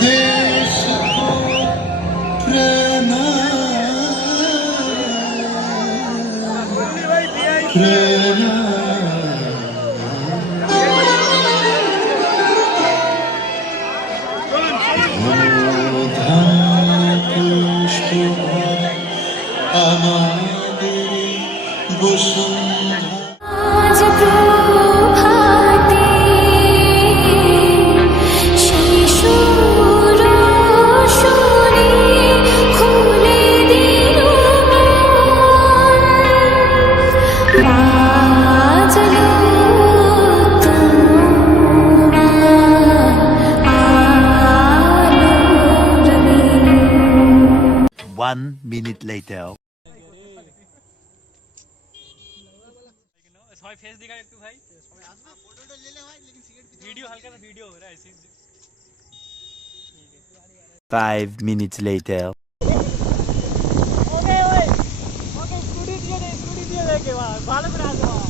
देश को प्रेरणा प्रेरणा One minute later. Face दिखा एक तू भाई फोटो ले ले भाई लेकिन सिगरेट वीडियो हल्का सा वीडियो हो रहा है ऐसे 5 minutes later. ओके ओए ओके स्कूटी दिए लेके वहां बाल में आ जाओ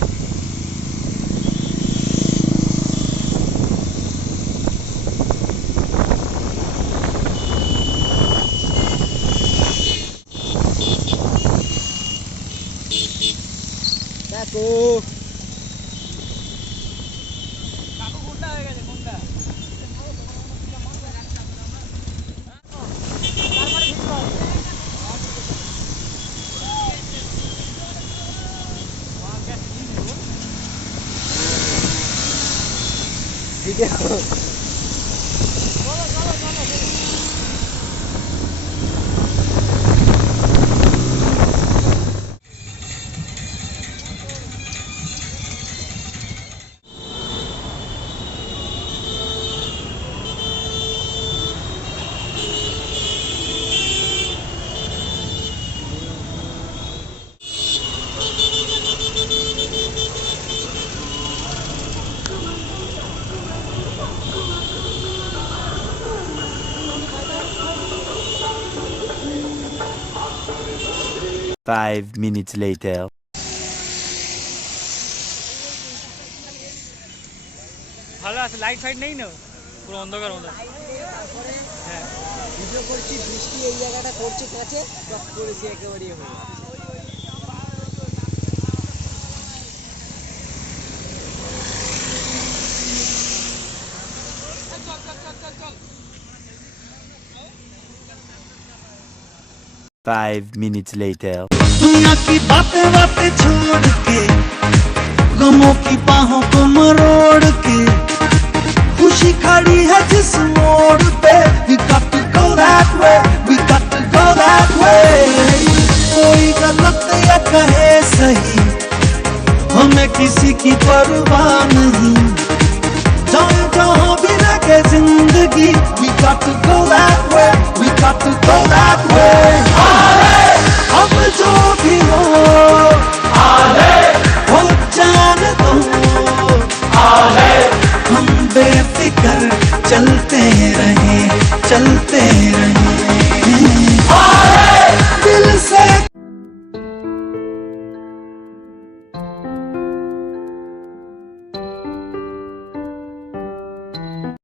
5 minutes later. ভালো আছে লাইট ফাইট নেই না পুরো অন্ধকার অন্ধকার হ্যাঁ ভিডিও করছি বৃষ্টি এই জায়গাটা পড়ছে কাছে টপ করেছি একেবারে হয়ে চল 5 minutes later. दुनिया की बातें बातें छोड़ के गमों की बाहों को मरोड़ के खुशी खड़ी है जिस मोड़ पे we got to go that way we got to go that way कोई गलत या कहे सही हमें किसी की परवाह नहीं